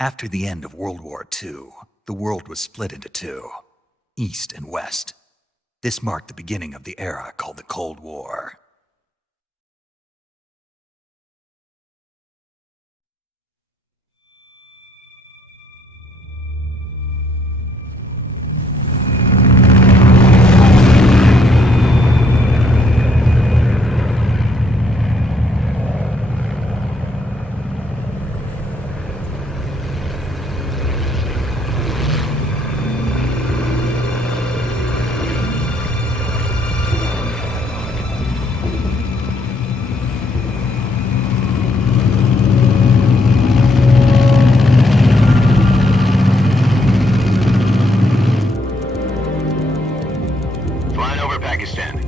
After the end of World War II, the world was split into two, East and West. This marked the beginning of the era called the Cold War.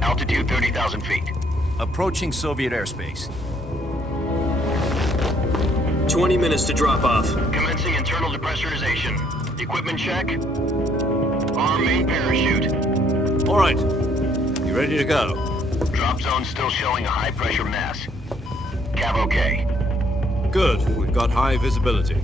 Altitude 30,000 feet. Approaching Soviet airspace. 20 minutes to drop off. Commencing internal depressurization. Equipment check. Arm main parachute. All right. You ready to go? Drop zone still showing a high pressure mass. Cav okay. Good. We've got high visibility.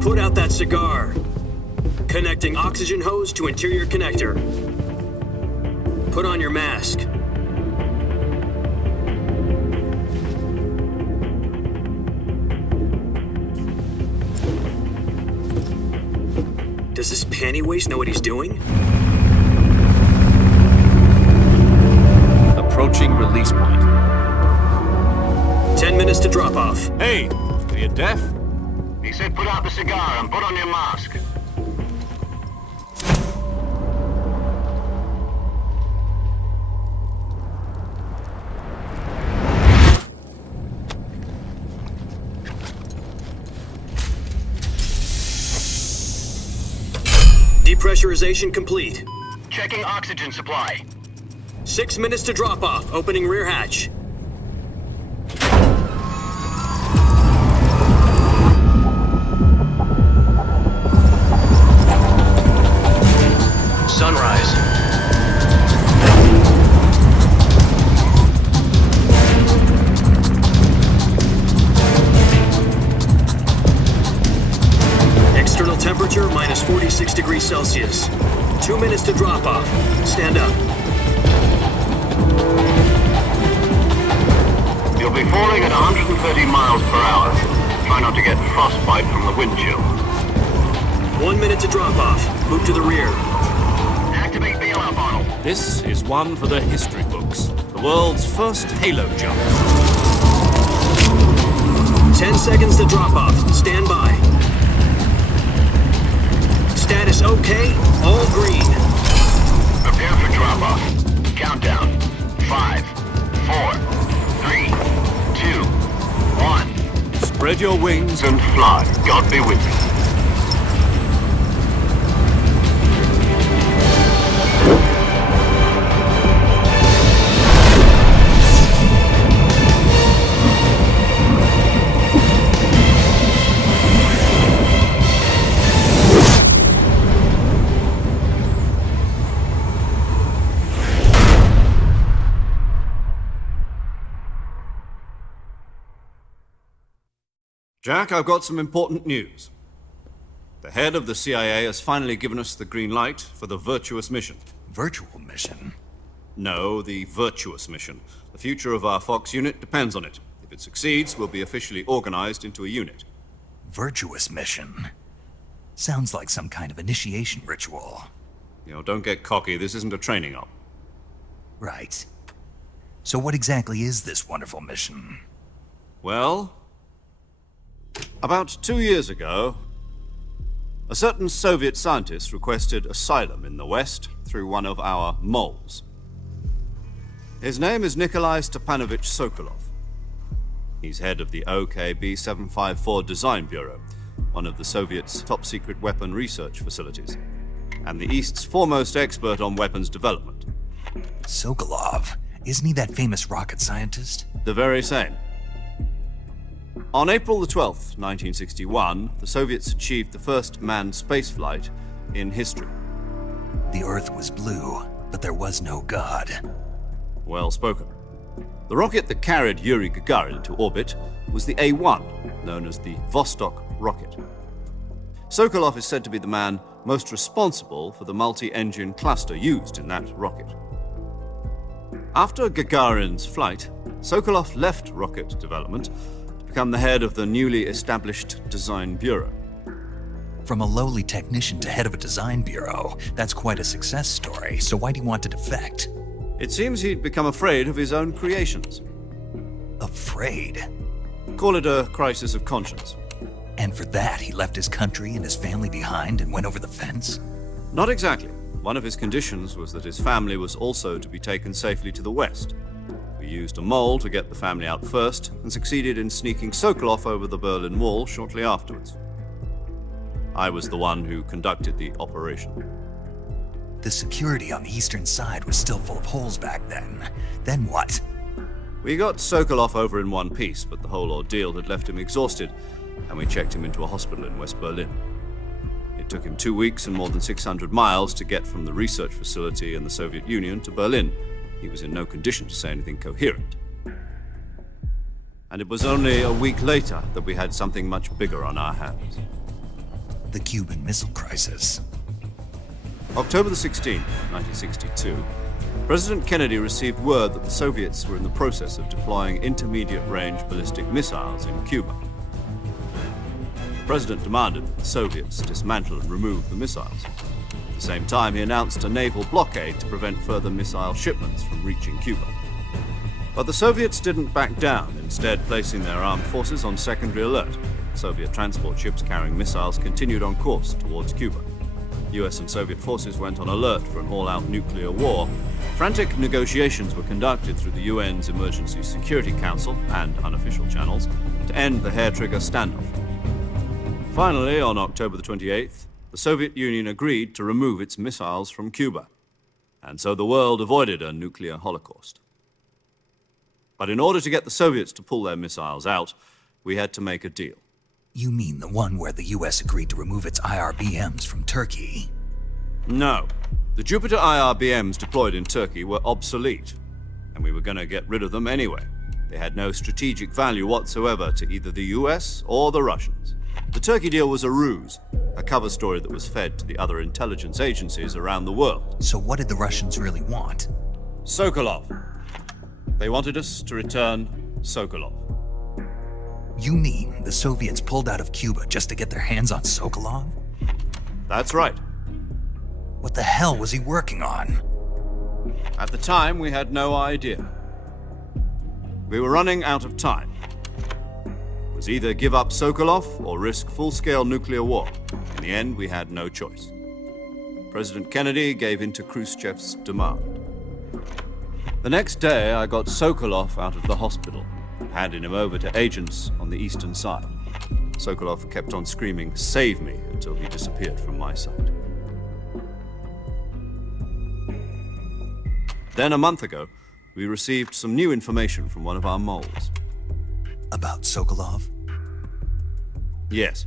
Put out that cigar. Connecting oxygen hose to interior connector. Put on your mask. Does this panty waste know what he's doing? Approaching release point. 10 minutes to drop off. Hey, are you deaf? He said put out the cigar and put on your mask. Depressurization complete. Checking oxygen supply. 6 minutes to drop off. Opening rear hatch. Sunrise. External temperature minus 46 degrees Celsius. 2 minutes to drop off. Stand up. You'll be falling at 130 miles per hour. Try not to get frostbite from the wind chill. 1 minute to drop off. Move to the rear. Activate bailout bottle. This is one for the history books. The world's first halo jump. 10 seconds to drop off. Stand by. Status okay. All green. Prepare for drop-off. Countdown. 5, 4, 3, 2, 1. Spread your wings And fly. God be with you. Jack, I've got some important news. The head of the CIA has finally given us the green light for the virtuous mission. Virtual mission? No, the virtuous mission. The future of our Fox unit depends on it. If it succeeds, we'll be officially organized into a unit. Virtuous mission? Sounds like some kind of initiation ritual. You know, don't get cocky. This isn't a training op. Right. So what exactly is this wonderful mission? Well, about 2 years ago, a certain Soviet scientist requested asylum in the West through one of our moles. His name is Nikolai Stepanovich Sokolov. He's head of the OKB 754 Design Bureau, one of the Soviets' top-secret weapon research facilities, and the East's foremost expert on weapons development. Sokolov? Isn't he that famous rocket scientist? The very same. On April the 12th, 1961, the Soviets achieved the first manned spaceflight in history. The Earth was blue, but there was no God. Well spoken. The rocket that carried Yuri Gagarin to orbit was the A-1, known as the Vostok rocket. Sokolov is said to be the man most responsible for the multi-engine cluster used in that rocket. After Gagarin's flight, Sokolov left rocket development to become the head of the newly established Design Bureau. From a lowly technician to head of a design bureau, that's quite a success story, so why do you want to defect? It seems he'd become afraid of his own creations. Afraid? Call it a crisis of conscience. And for that, he left his country and his family behind and went over the fence? Not exactly. One of his conditions was that his family was also to be taken safely to the west. We used a mole to get the family out first and succeeded in sneaking Sokolov over the Berlin Wall shortly afterwards. I was the one who conducted the operation. The security on the eastern side was still full of holes back then. Then what? We got Sokolov over in one piece, but the whole ordeal had left him exhausted, and we checked him into a hospital in West Berlin. It took him 2 weeks and more than 600 miles to get from the research facility in the Soviet Union to Berlin. He was in no condition to say anything coherent. And it was only a week later that we had something much bigger on our hands. The Cuban Missile Crisis. October the 16th, 1962, President Kennedy received word that the Soviets were in the process of deploying intermediate-range ballistic missiles in Cuba. The President demanded that the Soviets dismantle and remove the missiles. At the same time, he announced a naval blockade to prevent further missile shipments from reaching Cuba. But the Soviets didn't back down, instead placing their armed forces on secondary alert. Soviet transport ships carrying missiles continued on course towards Cuba. US and Soviet forces went on alert for an all-out nuclear war. Frantic negotiations were conducted through the UN's Emergency Security Council and unofficial channels to end the hair-trigger standoff. Finally, on October the 28th, the Soviet Union agreed to remove its missiles from Cuba, and so the world avoided a nuclear holocaust. But in order to get the Soviets to pull their missiles out, we had to make a deal. You mean the one where the US agreed to remove its IRBMs from Turkey? No. The Jupiter IRBMs deployed in Turkey were obsolete, and we were going to get rid of them anyway. They had no strategic value whatsoever to either the US or the Russians. The Turkey deal was a ruse, a cover story that was fed to the other intelligence agencies around the world. So what did the Russians really want? Sokolov. They wanted us to return Sokolov. You mean the Soviets pulled out of Cuba just to get their hands on Sokolov? That's right. What the hell was he working on? At the time, we had no idea. We were running out of time. It was either give up Sokolov or risk full-scale nuclear war. In the end, we had no choice. President Kennedy gave in to Khrushchev's demand. The next day, I got Sokolov out of the hospital, handing him over to agents on the eastern side. Sokolov kept on screaming, "Save me," until he disappeared from my sight. Then a month ago, we received some new information from one of our moles. About Sokolov? Yes.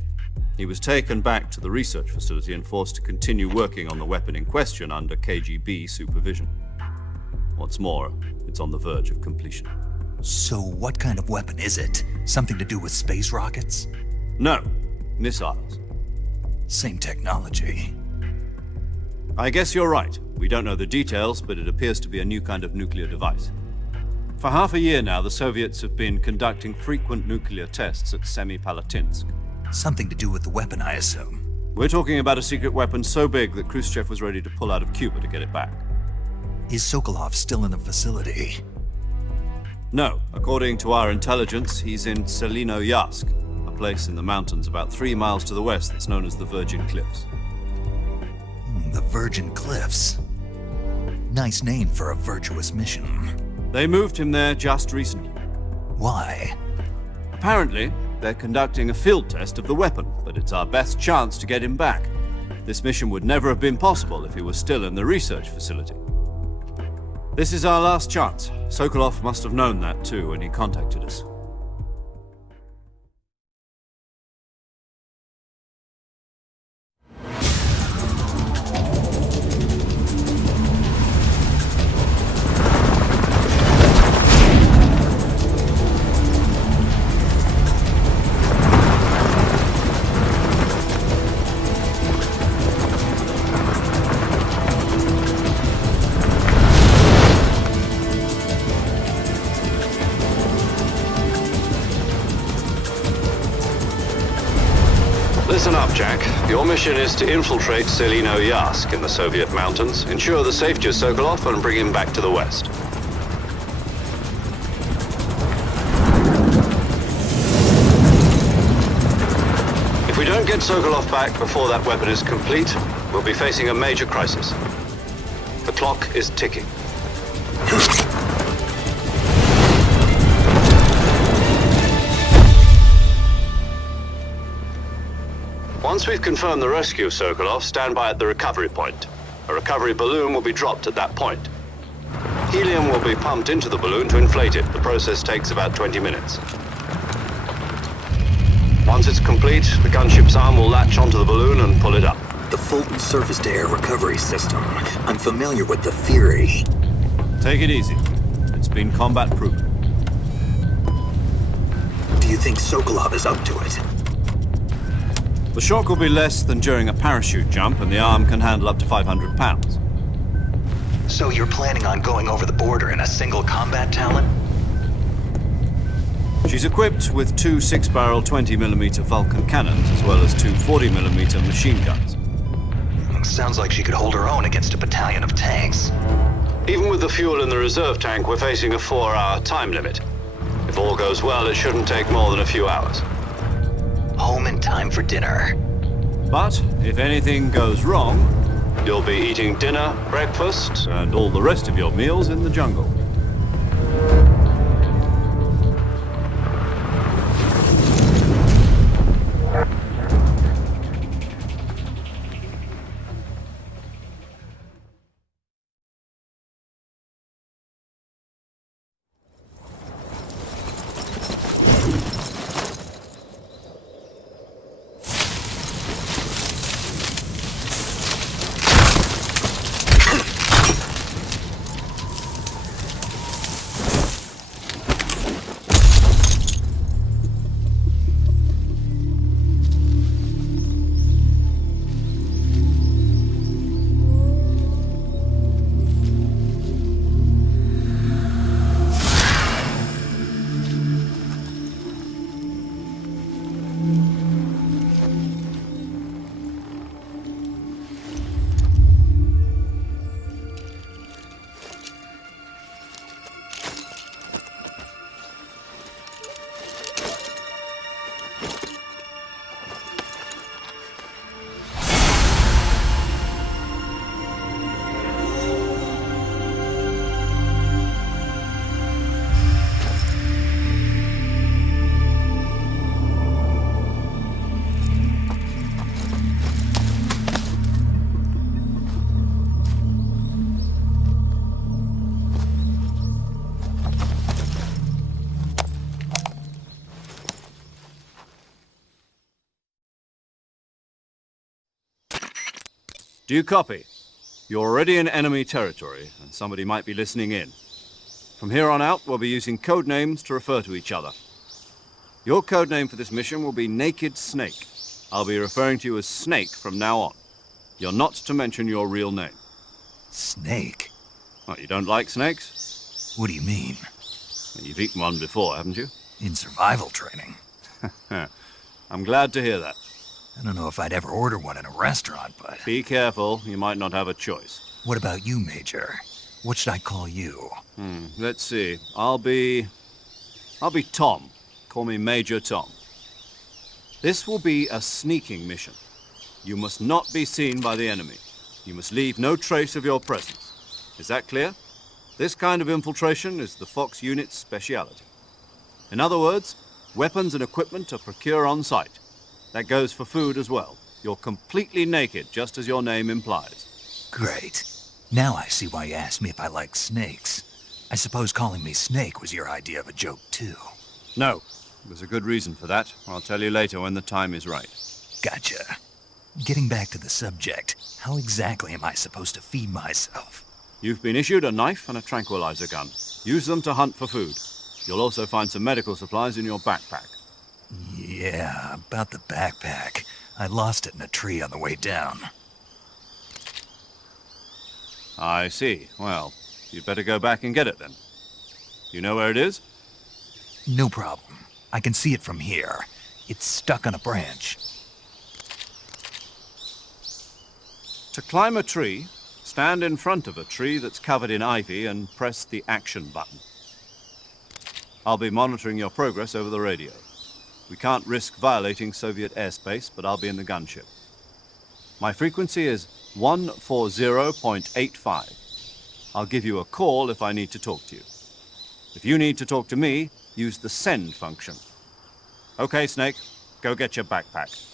He was taken back to the research facility and forced to continue working on the weapon in question under KGB supervision. What's more, it's on the verge of completion. So what kind of weapon is it? Something to do with space rockets? No, missiles. Same technology. I guess you're right. We don't know the details, but it appears to be a new kind of nuclear device. For half a year now, the Soviets have been conducting frequent nuclear tests at Semipalatinsk. Something to do with the weapon, I assume. We're talking about a secret weapon so big that Khrushchev was ready to pull out of Cuba to get it back. Is Sokolov still in the facility? No. According to our intelligence, he's in Selinoyarsk, a place in the mountains about 3 miles to the west that's known as the Virgin Cliffs. The Virgin Cliffs. Nice name for a virtuous mission. They moved him there just recently. Why? Apparently, they're conducting a field test of the weapon, but it's our best chance to get him back. This mission would never have been possible if he was still in the research facility. This is our last chance. Sokolov must have known that too when he contacted us. Listen up, Jack. Your mission is to infiltrate Selino Yask in the Soviet mountains, ensure the safety of Sokolov, and bring him back to the West. If we don't get Sokolov back before that weapon is complete, we'll be facing a major crisis. The clock is ticking. Once we've confirmed the rescue of Sokolov, stand by at the recovery point. A recovery balloon will be dropped at that point. Helium will be pumped into the balloon to inflate it. The process takes about 20 minutes. Once it's complete, the gunship's arm will latch onto the balloon and pull it up. The Fulton surface-to-air recovery system. I'm familiar with the theory. Take it easy. It's been combat-proven. Do you think Sokolov is up to it? The shock will be less than during a parachute jump, and the arm can handle up to 500 pounds. So you're planning on going over the border in a single combat Talon? She's equipped with two 6-barrel 20mm Vulcan cannons, as well as two 40mm machine guns. Sounds like she could hold her own against a battalion of tanks. Even with the fuel in the reserve tank, we're facing a 4-hour time limit. If all goes well, it shouldn't take more than a few hours. Home in time for dinner. But if anything goes wrong, you'll be eating dinner, breakfast, and all the rest of your meals in the jungle. Do you copy? You're already in enemy territory, and somebody might be listening in. From here on out, we'll be using code names to refer to each other. Your code name for this mission will be Naked Snake. I'll be referring to you as Snake from now on. You're not to mention your real name. Snake? What, you don't like snakes? What do you mean? You've eaten one before, haven't you? In survival training. I'm glad to hear that. I don't know if I'd ever order one in a restaurant, but... Be careful, you might not have a choice. What about you, Major? What should I call you? Let's see. I'll be Tom. Call me Major Tom. This will be a sneaking mission. You must not be seen by the enemy. You must leave no trace of your presence. Is that clear? This kind of infiltration is the Fox unit's speciality. In other words, weapons and equipment are procured on site. That goes for food as well. You're completely naked, just as your name implies. Great. Now I see why you asked me if I like snakes. I suppose calling me Snake was your idea of a joke, too. No. There's a good reason for that. I'll tell you later when the time is right. Gotcha. Getting back to the subject, how exactly am I supposed to feed myself? You've been issued a knife and a tranquilizer gun. Use them to hunt for food. You'll also find some medical supplies in your backpack. Yeah, about the backpack. I lost it in a tree on the way down. I see. Well, you'd better go back and get it then. You know where it is? No problem. I can see it from here. It's stuck on a branch. To climb a tree, stand in front of a tree that's covered in ivy and press the action button. I'll be monitoring your progress over the radio. We can't risk violating Soviet airspace, but I'll be in the gunship. My frequency is 140.85. I'll give you a call if I need to talk to you. If you need to talk to me, use the send function. Okay, Snake, go get your backpack.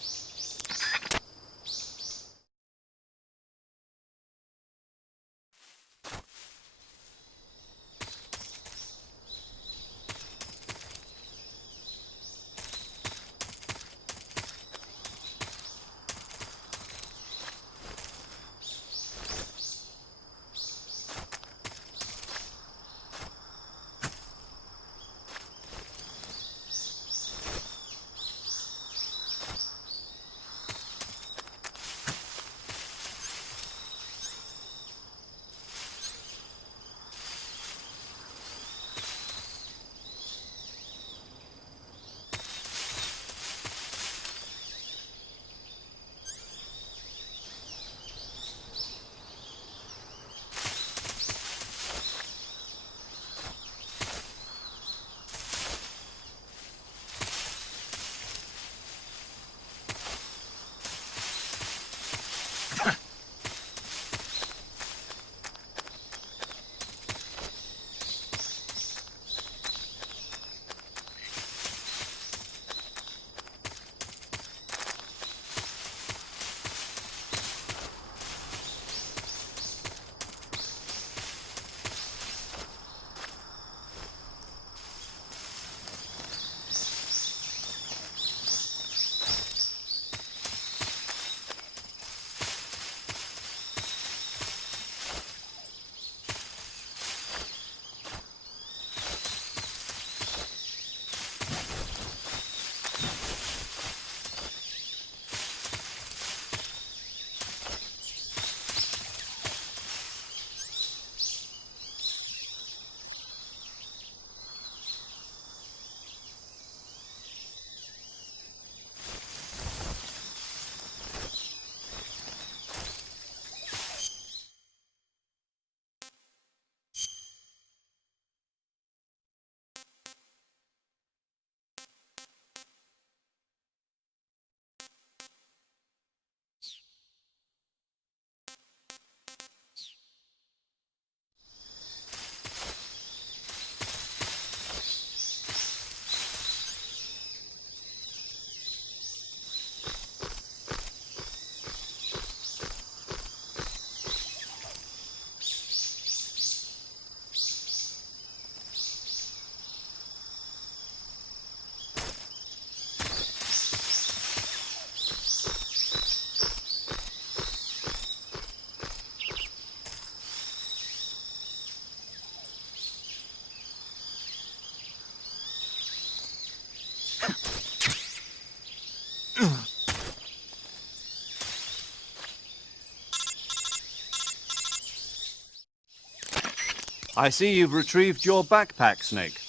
I see you've retrieved your backpack, Snake.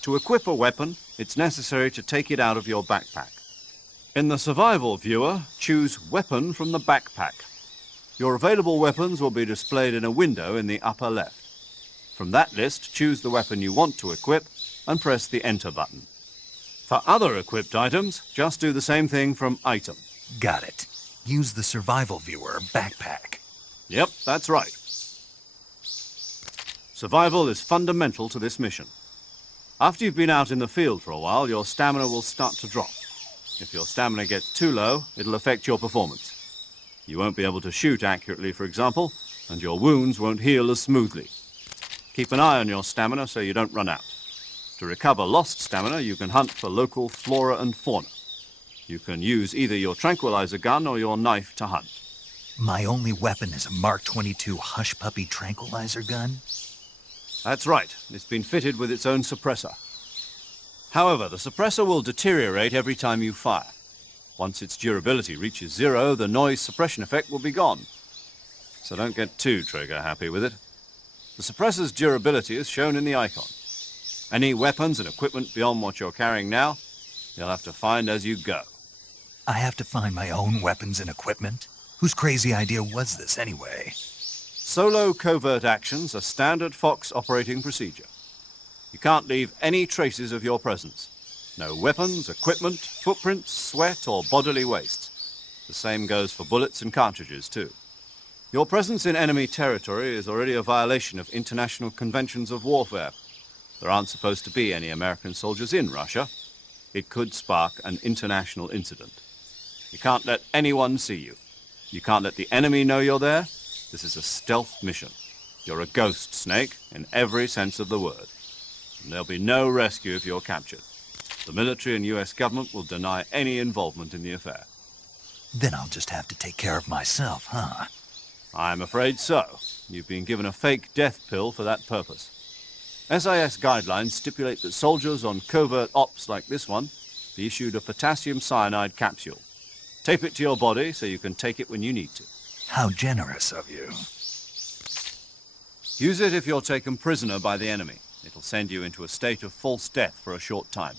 To equip a weapon, it's necessary to take it out of your backpack. In the survival viewer, choose Weapon from the backpack. Your available weapons will be displayed in a window in the upper left. From that list, choose the weapon you want to equip and press the Enter button. For other equipped items, just do the same thing from Item. Got it. Use the survival viewer backpack. Yep, that's right. Survival is fundamental to this mission. After you've been out in the field for a while, your stamina will start to drop. If your stamina gets too low, it'll affect your performance. You won't be able to shoot accurately, for example, and your wounds won't heal as smoothly. Keep an eye on your stamina so you don't run out. To recover lost stamina, you can hunt for local flora and fauna. You can use either your tranquilizer gun or your knife to hunt. My only weapon is a Mark 22 Hush Puppy tranquilizer gun? That's right. It's been fitted with its own suppressor. However, the suppressor will deteriorate every time you fire. Once its durability reaches 0, the noise suppression effect will be gone. So don't get too trigger-happy with it. The suppressor's durability is shown in the icon. Any weapons and equipment beyond what you're carrying now, you'll have to find as you go. I have to find my own weapons and equipment? Whose crazy idea was this anyway? Solo covert actions are standard Fox operating procedure. You can't leave any traces of your presence. No weapons, equipment, footprints, sweat, or bodily waste. The same goes for bullets and cartridges, too. Your presence in enemy territory is already a violation of international conventions of warfare. There aren't supposed to be any American soldiers in Russia. It could spark an international incident. You can't let anyone see you. You can't let the enemy know you're there. This is a stealth mission. You're a ghost, Snake, in every sense of the word. And there'll be no rescue if you're captured. The military and US government will deny any involvement in the affair. Then I'll just have to take care of myself, huh? I'm afraid so. You've been given a fake death pill for that purpose. SIS guidelines stipulate that soldiers on covert ops like this one be issued a potassium cyanide capsule. Tape it to your body so you can take it when you need to. How generous of you. Use it if you're taken prisoner by the enemy. It'll send you into a state of false death for a short time.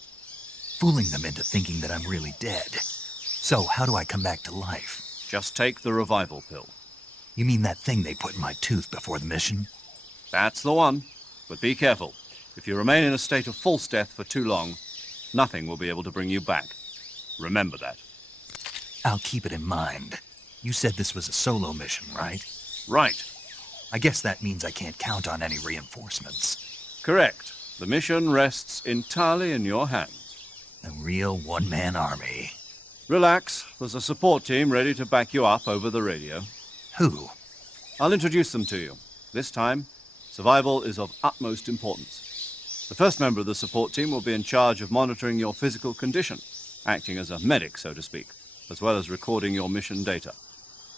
Fooling them into thinking that I'm really dead. So, how do I come back to life? Just take the revival pill. You mean that thing they put in my tooth before the mission? That's the one. But be careful. If you remain in a state of false death for too long, nothing will be able to bring you back. Remember that. I'll keep it in mind. You said this was a solo mission, right? Right. I guess that means I can't count on any reinforcements. Correct. The mission rests entirely in your hands. A real one-man army. Relax. There's a support team ready to back you up over the radio. Who? I'll introduce them to you. This time, survival is of utmost importance. The first member of the support team will be in charge of monitoring your physical condition, acting as a medic, so to speak, as well as recording your mission data.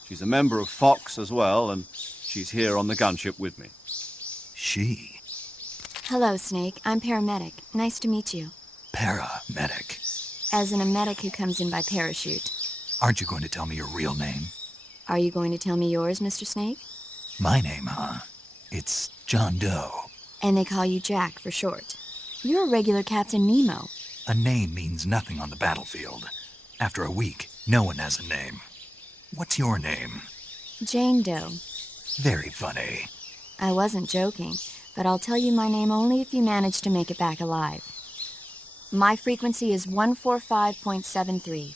She's a member of Fox as well, and she's here on the gunship with me. She? Hello, Snake. I'm paramedic. Nice to meet you. Paramedic. As in a medic who comes in by parachute. Aren't you going to tell me your real name? Are you going to tell me yours, Mr. Snake? My name, huh? It's John Doe. And they call you Jack for short. You're a regular Captain Nemo. A name means nothing on the battlefield. After a week, no one has a name. What's your name? Jane Doe. Very funny. I wasn't joking, but I'll tell you my name only if you manage to make it back alive. My frequency is 145.73.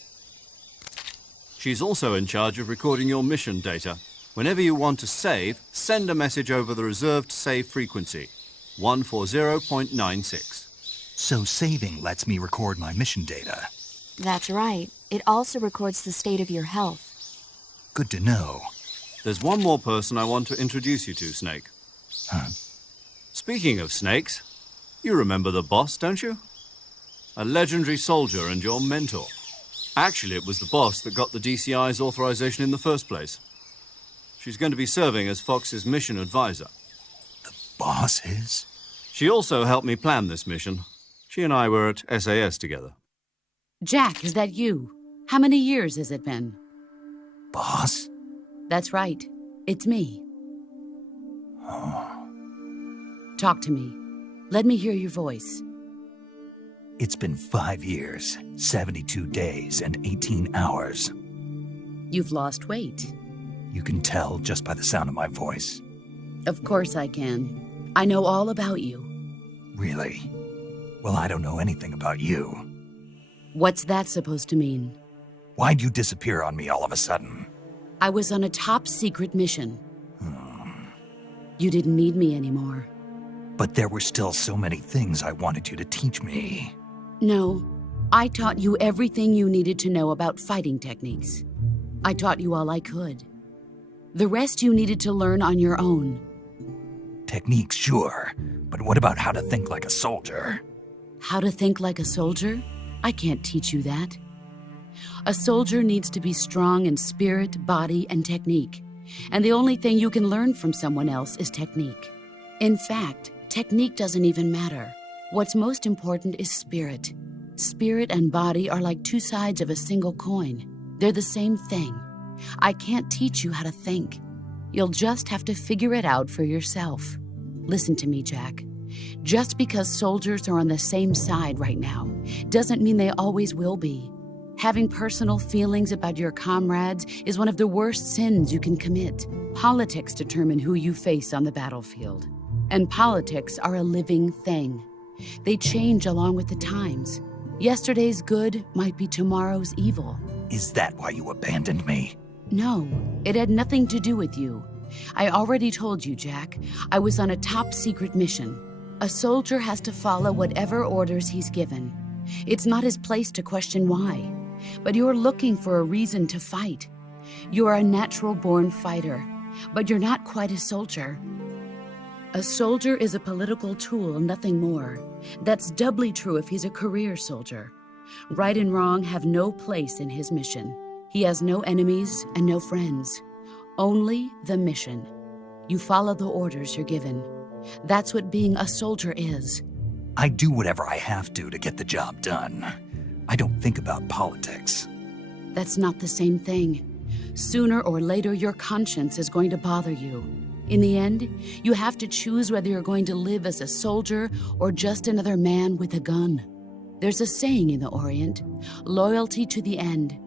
She's also in charge of recording your mission data. Whenever you want to save, send a message over the reserved save frequency, 140.96. So saving lets me record my mission data. That's right. It also records the state of your health. Good to know. There's one more person I want to introduce you to, Snake. Huh? Speaking of snakes, you remember the boss, don't you? A legendary soldier and your mentor. Actually, it was the boss that got the DCI's authorization in the first place. She's going to be serving as Fox's mission advisor. The boss is? She also helped me plan this mission. She and I were at SAS together. Jack, is that you? How many years has it been? Boss? That's right. It's me. Talk to me. Let me hear your voice. It's been 5 years, 72 days, and 18 hours. You've lost weight. You can tell just by the sound of my voice. Of course I can. I know all about you. Really? Well, I don't know anything about you. What's that supposed to mean? Why'd you disappear on me all of a sudden? I was on a top-secret mission. You didn't need me anymore. But there were still so many things I wanted you to teach me. No, I taught you everything you needed to know about fighting techniques. I taught you all I could. The rest you needed to learn on your own. Techniques, sure. But what about how to think like a soldier? How to think like a soldier? I can't teach you that. A soldier needs to be strong in spirit, body, and technique. And the only thing you can learn from someone else is technique. In fact, technique doesn't even matter. What's most important is spirit. Spirit and body are like two sides of a single coin. They're the same thing. I can't teach you how to think. You'll just have to figure it out for yourself. Listen to me, Jack. Just because soldiers are on the same side right now doesn't mean they always will be. Having personal feelings about your comrades is one of the worst sins you can commit. Politics determine who you face on the battlefield. And politics are a living thing. They change along with the times. Yesterday's good might be tomorrow's evil. Is that why you abandoned me? No, it had nothing to do with you. I already told you, Jack. I was on a top-secret mission. A soldier has to follow whatever orders he's given. It's not his place to question why. But you're looking for a reason to fight. You're a natural-born fighter, but you're not quite a soldier. A soldier is a political tool, nothing more. That's doubly true if he's a career soldier. Right and wrong have no place in his mission. He has no enemies and no friends. Only the mission. You follow the orders you're given. That's what being a soldier is. I do whatever I have to get the job done. I don't think about politics. That's not the same thing. Sooner or later, your conscience is going to bother you. In the end, you have to choose whether you're going to live as a soldier or just another man with a gun. There's a saying in the Orient, loyalty to the end.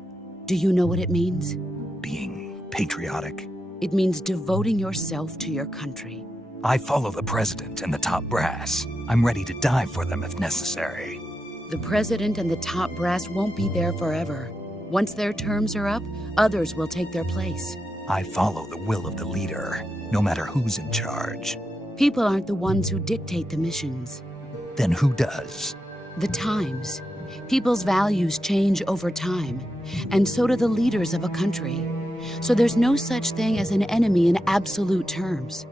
Do you know what it means? Being patriotic. It means devoting yourself to your country. I follow the president and the top brass. I'm ready to die for them if necessary. The president and the top brass won't be there forever. Once their terms are up, others will take their place. I follow the will of the leader, no matter who's in charge. People aren't the ones who dictate the missions. Then who does? The times. People's values change over time, and so do the leaders of a country. So there's no such thing as an enemy in absolute terms.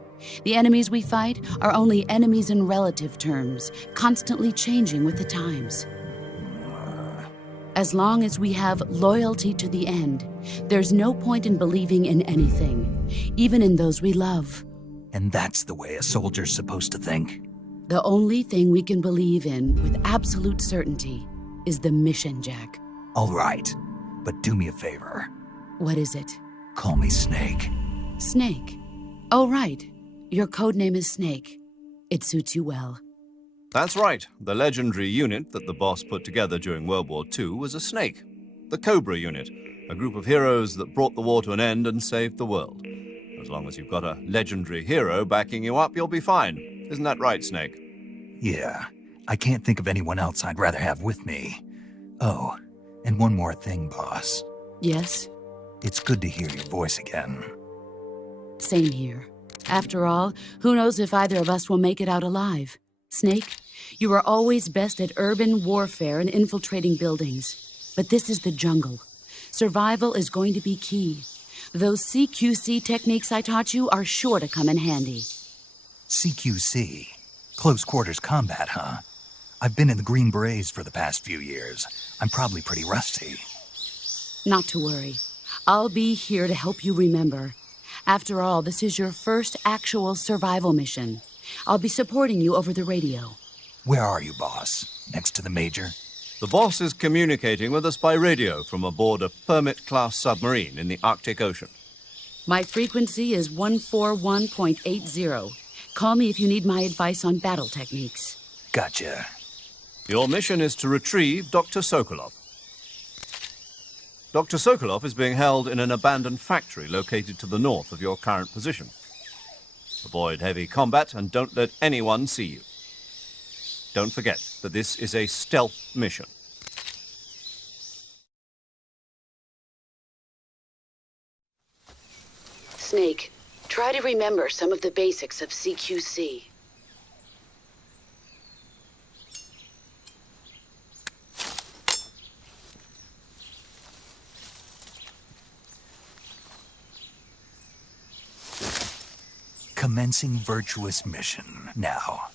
The enemies we fight are only enemies in relative terms, constantly changing with the times. As long as we have loyalty to the end, there's no point in believing in anything, even in those we love. And that's the way a soldier's supposed to think? The only thing we can believe in with absolute certainty is the mission, Jack. All right, but do me a favor. What is it? Call me Snake. Snake. Oh, right. Your code name is Snake. It suits you well. That's right. The legendary unit that the boss put together during World War II was a snake. The Cobra unit, a group of heroes that brought the war to an end and saved the world. As long as you've got a legendary hero backing you up, you'll be fine. Isn't that right, Snake? Yeah, I can't think of anyone else I'd rather have with me. Oh, and one more thing, boss. Yes? It's good to hear your voice again. Same here. After all, who knows if either of us will make it out alive? Snake, you are always best at urban warfare and infiltrating buildings. But this is the jungle. Survival is going to be key. Those CQC techniques I taught you are sure to come in handy. CQC? Close quarters combat, huh? I've been in the Green Berets for the past few years. I'm probably pretty rusty. Not to worry. I'll be here to help you remember. After all, this is your first actual survival mission. I'll be supporting you over the radio. Where are you, boss? Next to the Major? The boss is communicating with us by radio from aboard a Permit-class submarine in the Arctic Ocean. My frequency is 141.80. Call me if you need my advice on battle techniques. Gotcha. Your mission is to retrieve Dr. Sokolov. Dr. Sokolov is being held in an abandoned factory located to the north of your current position. Avoid heavy combat and don't let anyone see you. Don't forget that this is a stealth mission. Snake, try to remember some of the basics of CQC. Commencing virtuous mission now.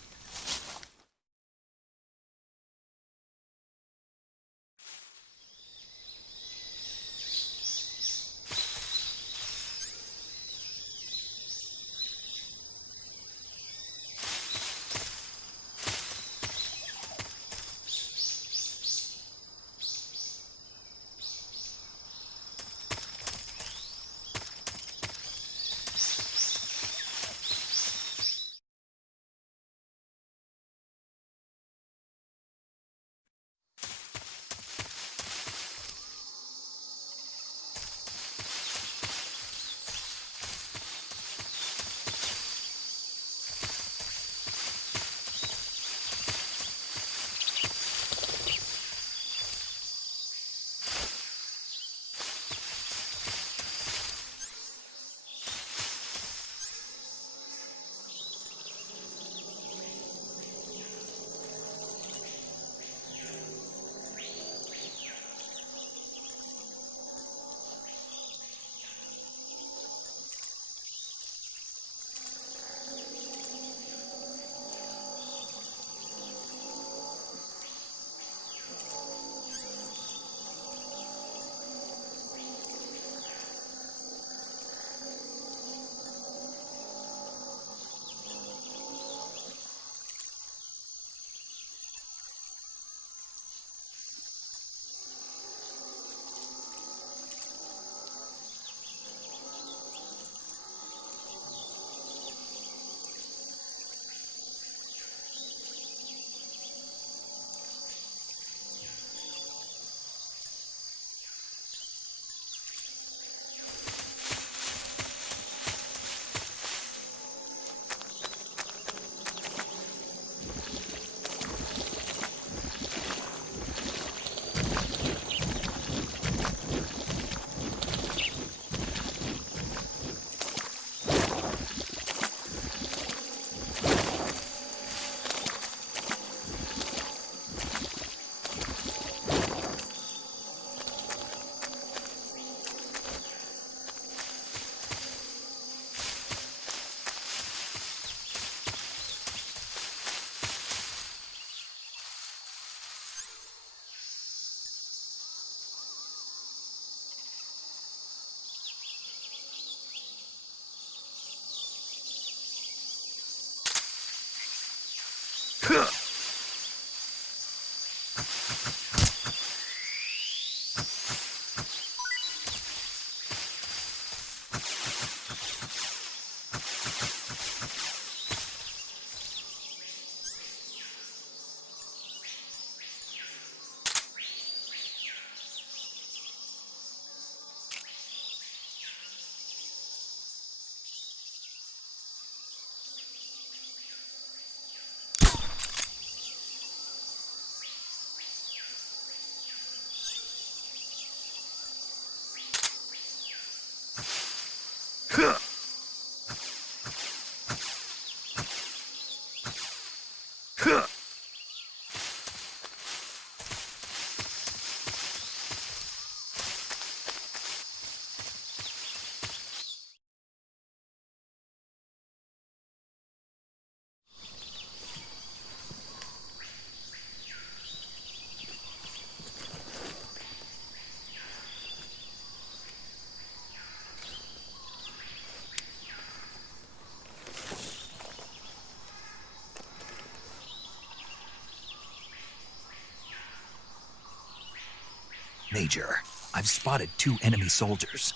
Major, I've spotted 2 enemy soldiers.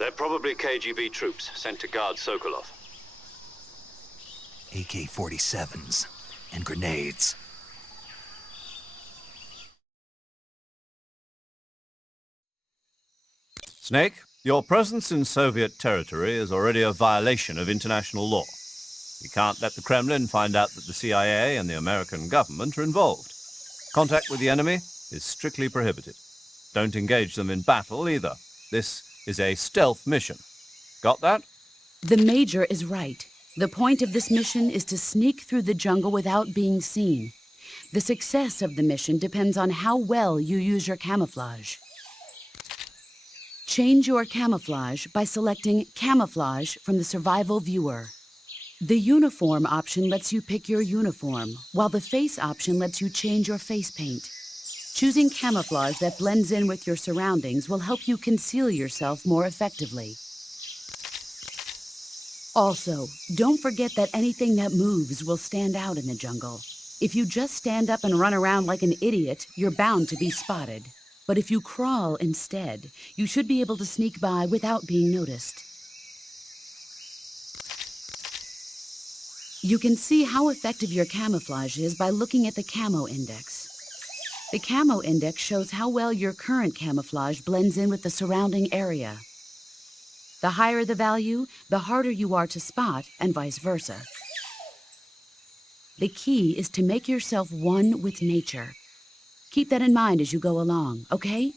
They're probably KGB troops sent to guard Sokolov. AK-47s and grenades. Snake, your presence in Soviet territory is already a violation of international law. You can't let the Kremlin find out that the CIA and the American government are involved. Contact with the enemy is strictly prohibited. Don't engage them in battle either. This is a stealth mission. Got that? The Major is right. The point of this mission is to sneak through the jungle without being seen. The success of the mission depends on how well you use your camouflage. Change your camouflage by selecting Camouflage from the Survival Viewer. The Uniform option lets you pick your uniform, while the Face option lets you change your face paint. Choosing camouflage that blends in with your surroundings will help you conceal yourself more effectively. Also, don't forget that anything that moves will stand out in the jungle. If you just stand up and run around like an idiot, you're bound to be spotted. But if you crawl instead, you should be able to sneak by without being noticed. You can see how effective your camouflage is by looking at the camo index. The camo index shows how well your current camouflage blends in with the surrounding area. The higher the value, the harder you are to spot, and vice versa. The key is to make yourself one with nature. Keep that in mind as you go along, okay?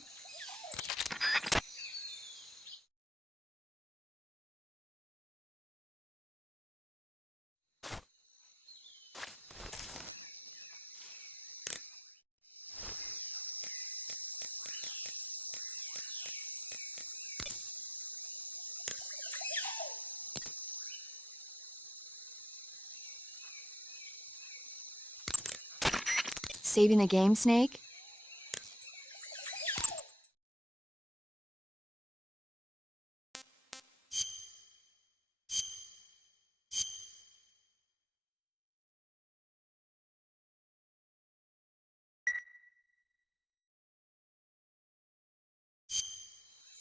Saving the game, Snake?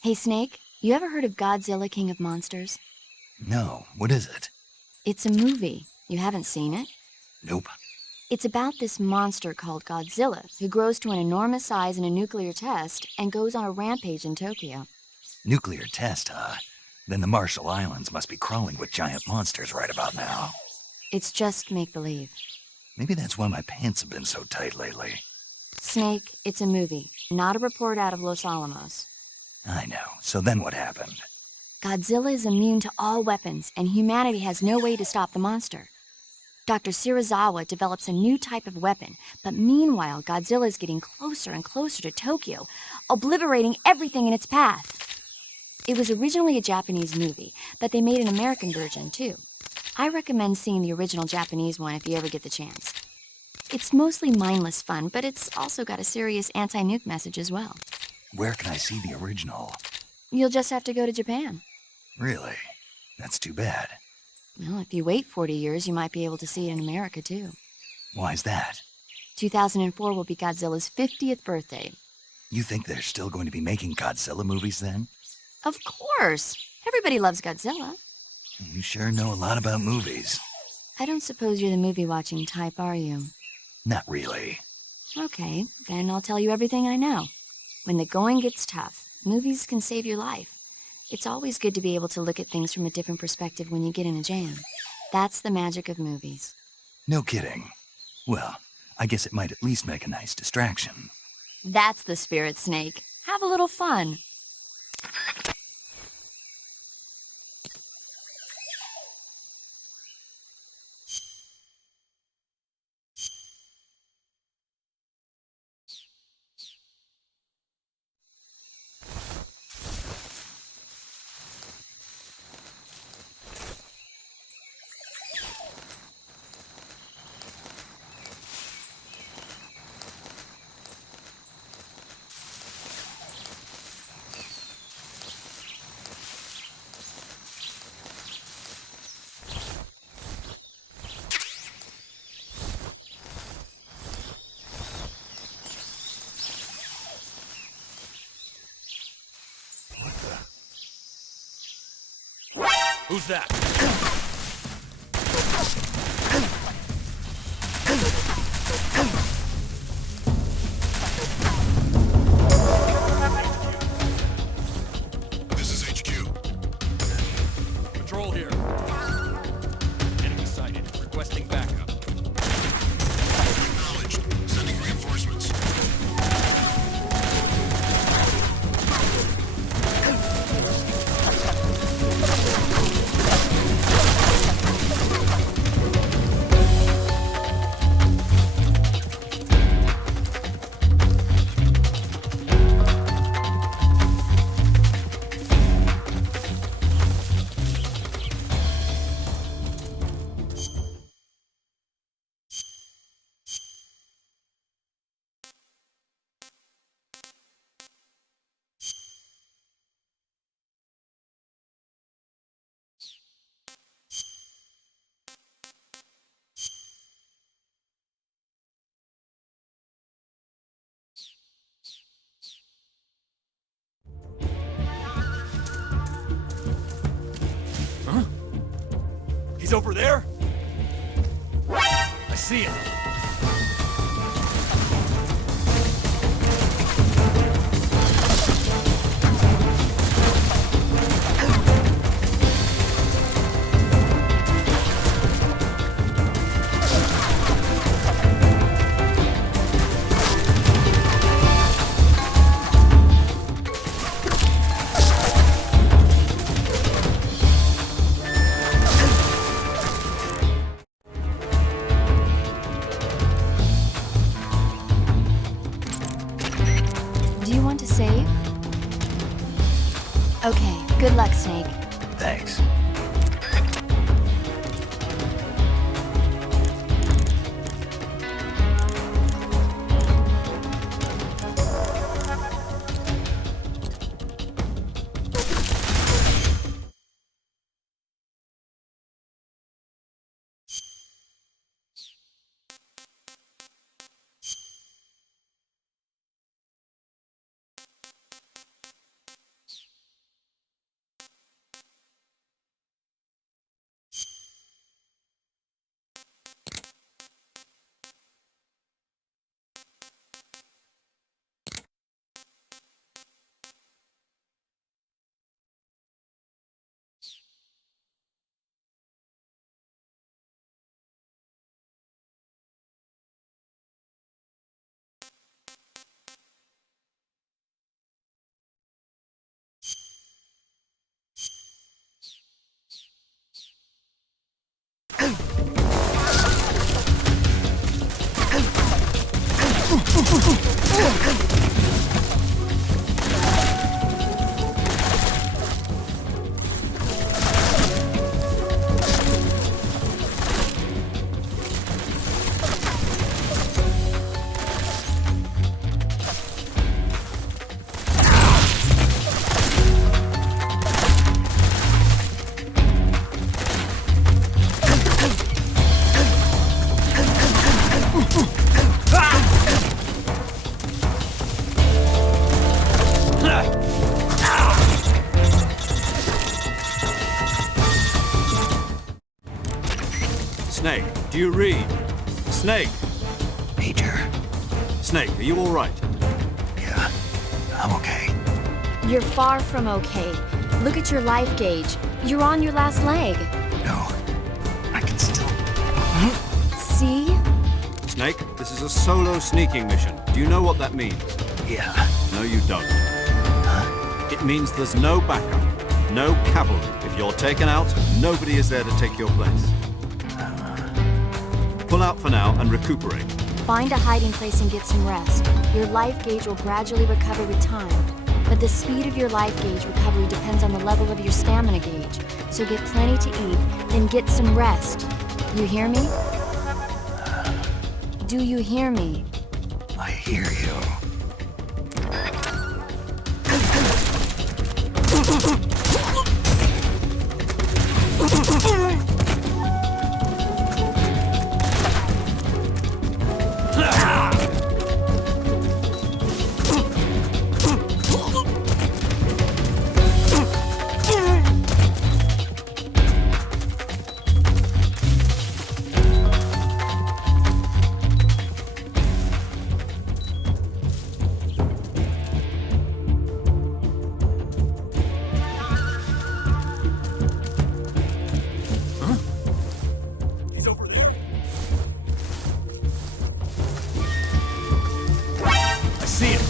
Hey, Snake, you ever heard of Godzilla, King of Monsters? No, what is it? It's a movie. You haven't seen it? Nope. It's about this monster called Godzilla, who grows to an enormous size in a nuclear test and goes on a rampage in Tokyo. Nuclear test, huh? Then the Marshall Islands must be crawling with giant monsters right about now. It's just make-believe. Maybe that's why my pants have been so tight lately. Snake, it's a movie, not a report out of Los Alamos. I know. So then what happened? Godzilla is immune to all weapons, and humanity has no way to stop the monster. Dr. Shirazawa develops a new type of weapon, but meanwhile, Godzilla is getting closer and closer to Tokyo, obliterating everything in its path. It was originally a Japanese movie, but they made an American version, too. I recommend seeing the original Japanese one if you ever get the chance. It's mostly mindless fun, but it's also got a serious anti-nuke message as well. Where can I see the original? You'll just have to go to Japan. Really? That's too bad. Well, if you wait 40 years, you might be able to see it in America, too. Why's that? 2004 will be Godzilla's 50th birthday. You think they're still going to be making Godzilla movies then? Of course! Everybody loves Godzilla. You sure know a lot about movies. I don't suppose you're the movie-watching type, are you? Not really. Okay, then I'll tell you everything I know. When the going gets tough, movies can save your life. It's always good to be able to look at things from a different perspective when you get in a jam. That's the magic of movies. No kidding. Well, I guess it might at least make a nice distraction. That's the spirit, Snake. Have a little fun. Who's that? This is HQ. Patrol here. Enemy sighted. Requesting backup. Acknowledged. Sending reinforcements. He's over there? I see him. Do you want to save? Okay, good luck, Snake. Thanks. Ah! you read? Snake. Major. Snake, are you all right? Yeah, I'm okay. You're far from okay. Look at your life gauge. You're on your last leg. No, I can still... See? Snake, this is a solo sneaking mission. Do you know what that means? Yeah. No, you don't. It means there's no backup, no cavalry. If you're taken out, nobody is there to take your place. Pull out for now and recuperate. Find a hiding place and get some rest. Your life gauge will gradually recover with time. But the speed of your life gauge recovery depends on the level of your stamina gauge. So get plenty to eat, then get some rest. You hear me? Do you hear me? I hear you. He's over there. I see him.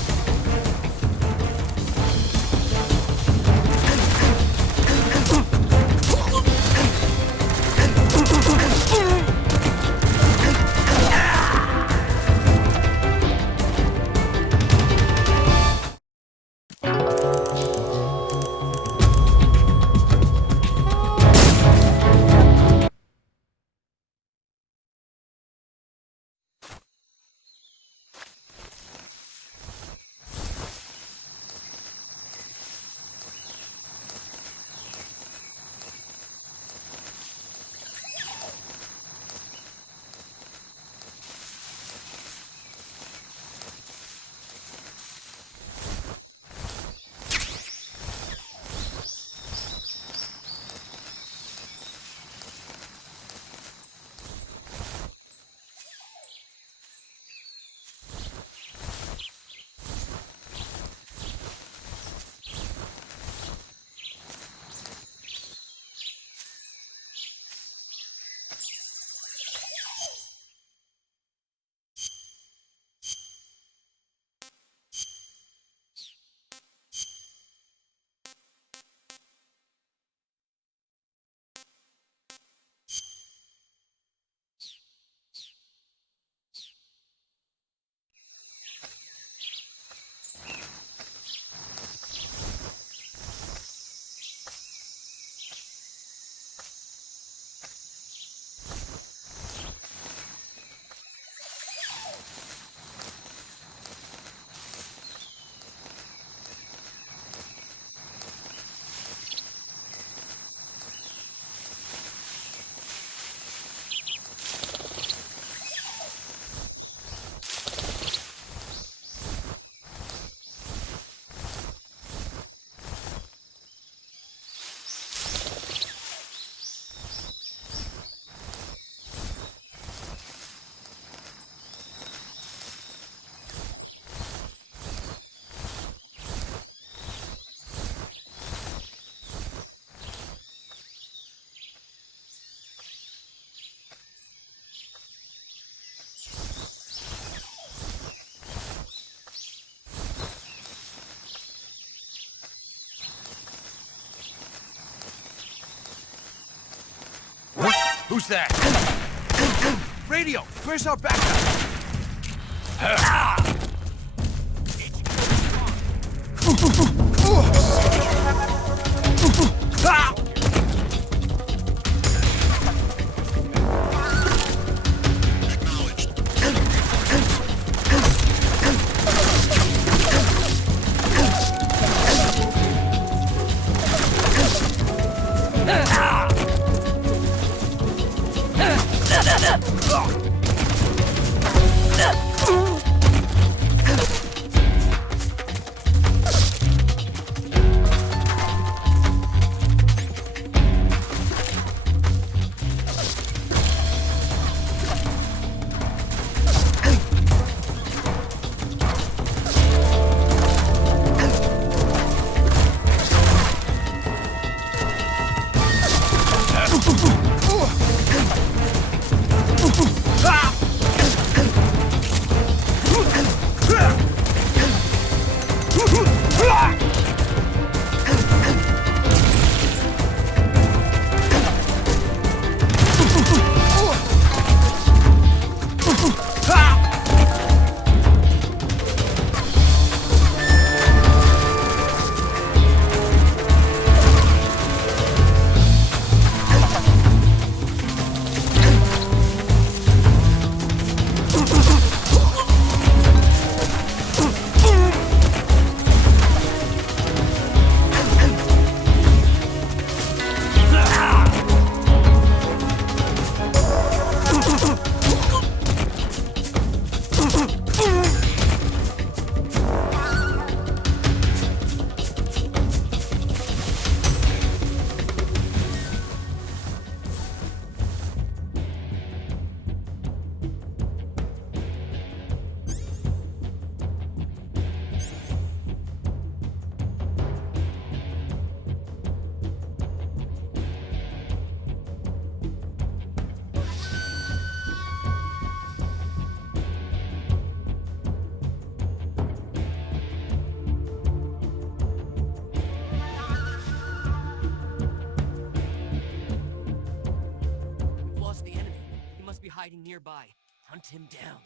Who's that? Radio, where's our backup? nearby. Hunt him down.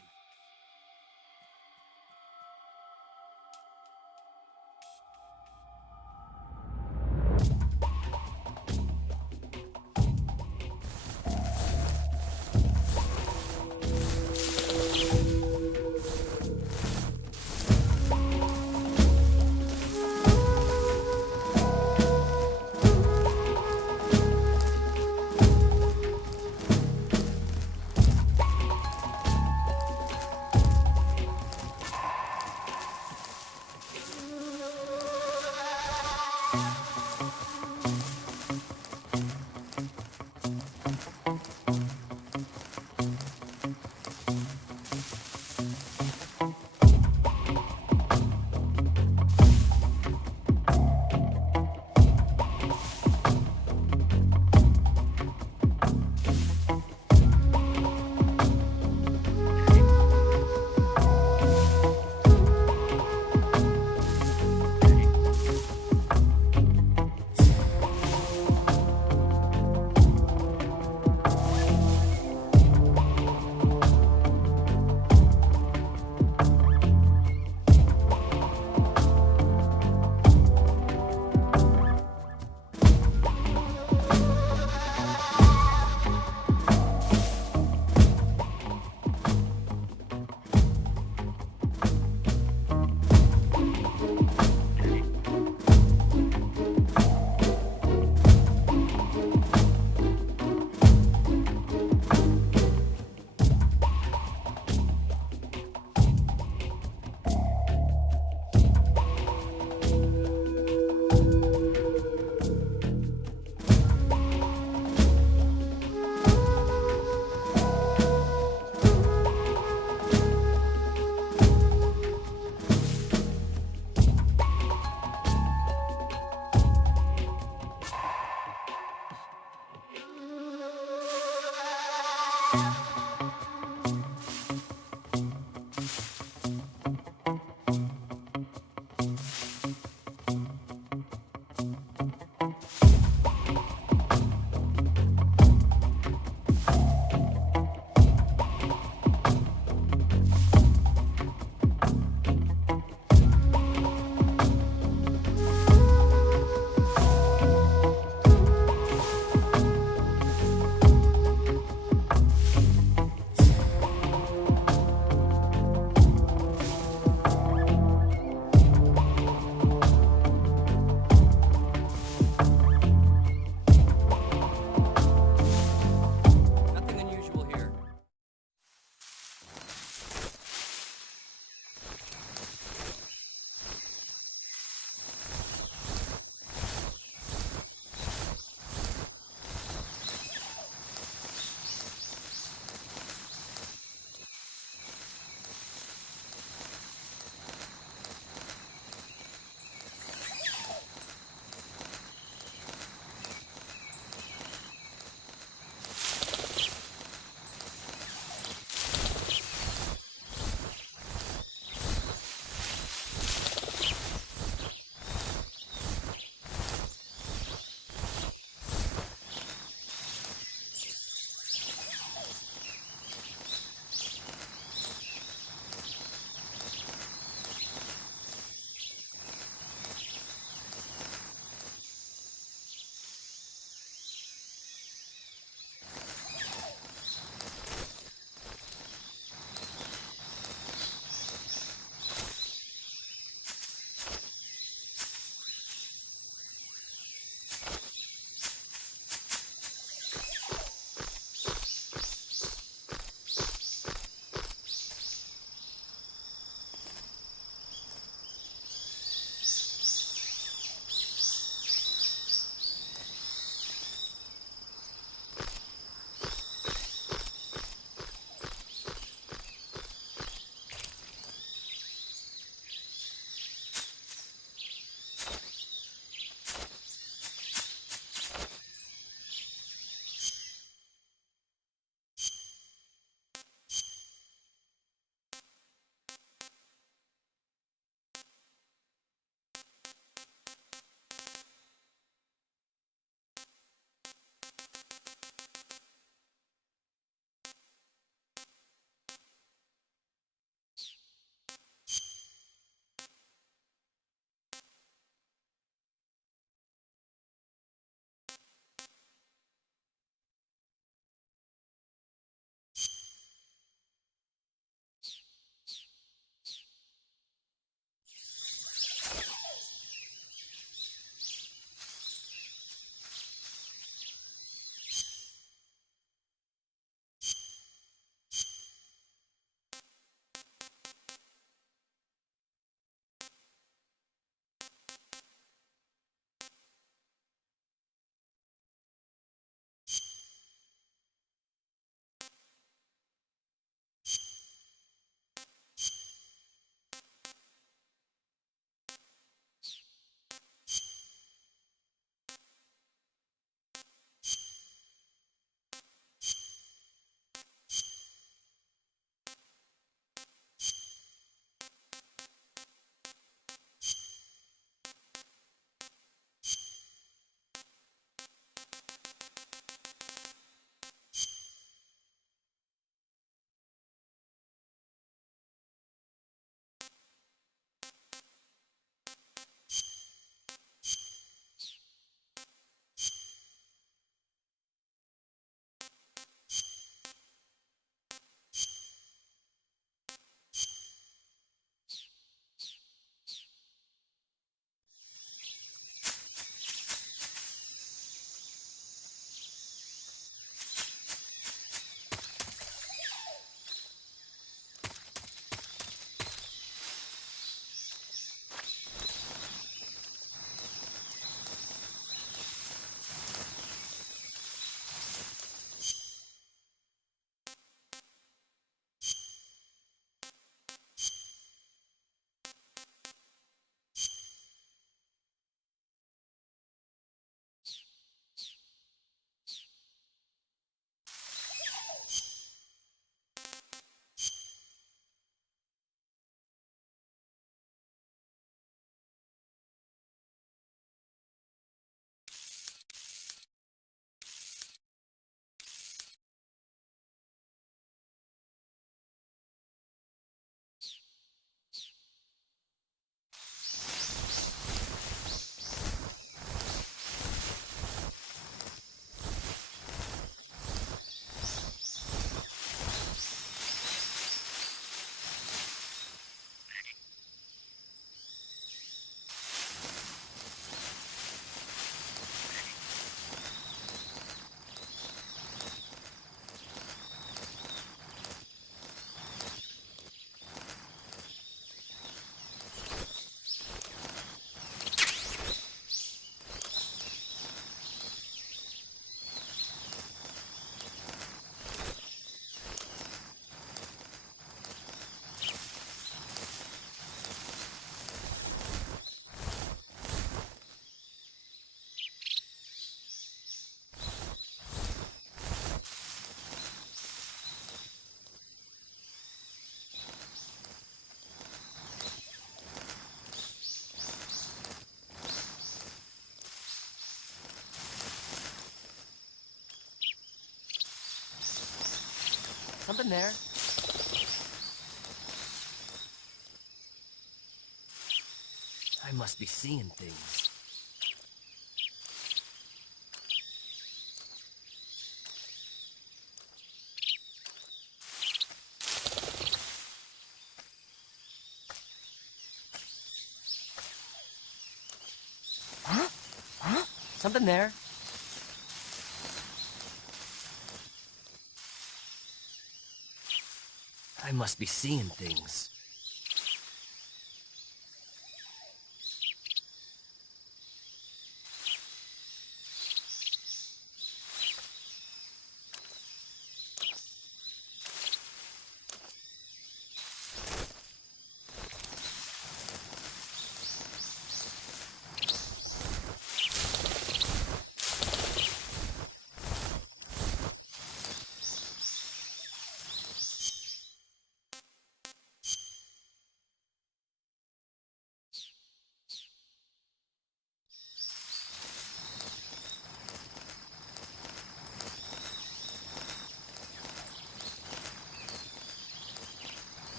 Something there. I must be seeing things. Huh? Huh? Something there. I must be seeing things.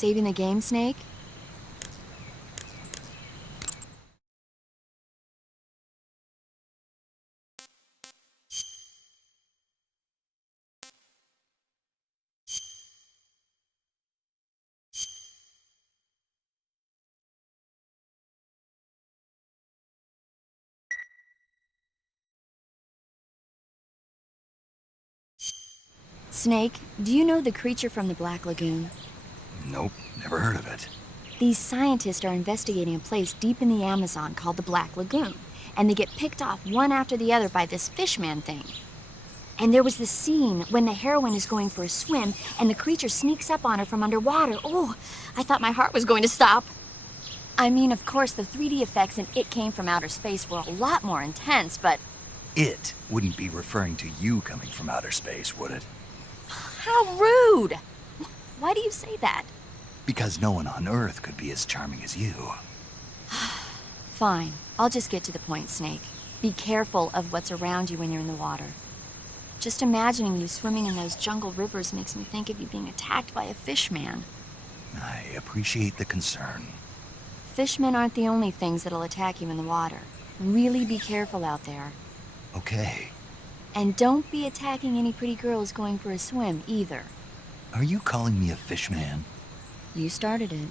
Saving the game, Snake? Snake, do you know the creature from the Black Lagoon? Nope, never heard of it. These scientists are investigating a place deep in the Amazon called the Black Lagoon, and they get picked off one after the other by this fishman thing. And there was this scene when the heroine is going for a swim, and the creature sneaks up on her from underwater. Oh, I thought my heart was going to stop. I mean, of course, the 3D effects in It Came from Outer Space were a lot more intense, but... It wouldn't be referring to you coming from outer space, would it? How rude! Why do you say that? Because no one on Earth could be as charming as you. Fine. I'll just get to the point, Snake. Be careful of what's around you when you're in the water. Just imagining you swimming in those jungle rivers makes me think of you being attacked by a fishman. I appreciate the concern. Fishmen aren't the only things that'll attack you in the water. Really be careful out there. Okay. And don't be attacking any pretty girls going for a swim, either. Are you calling me a fishman? You started it.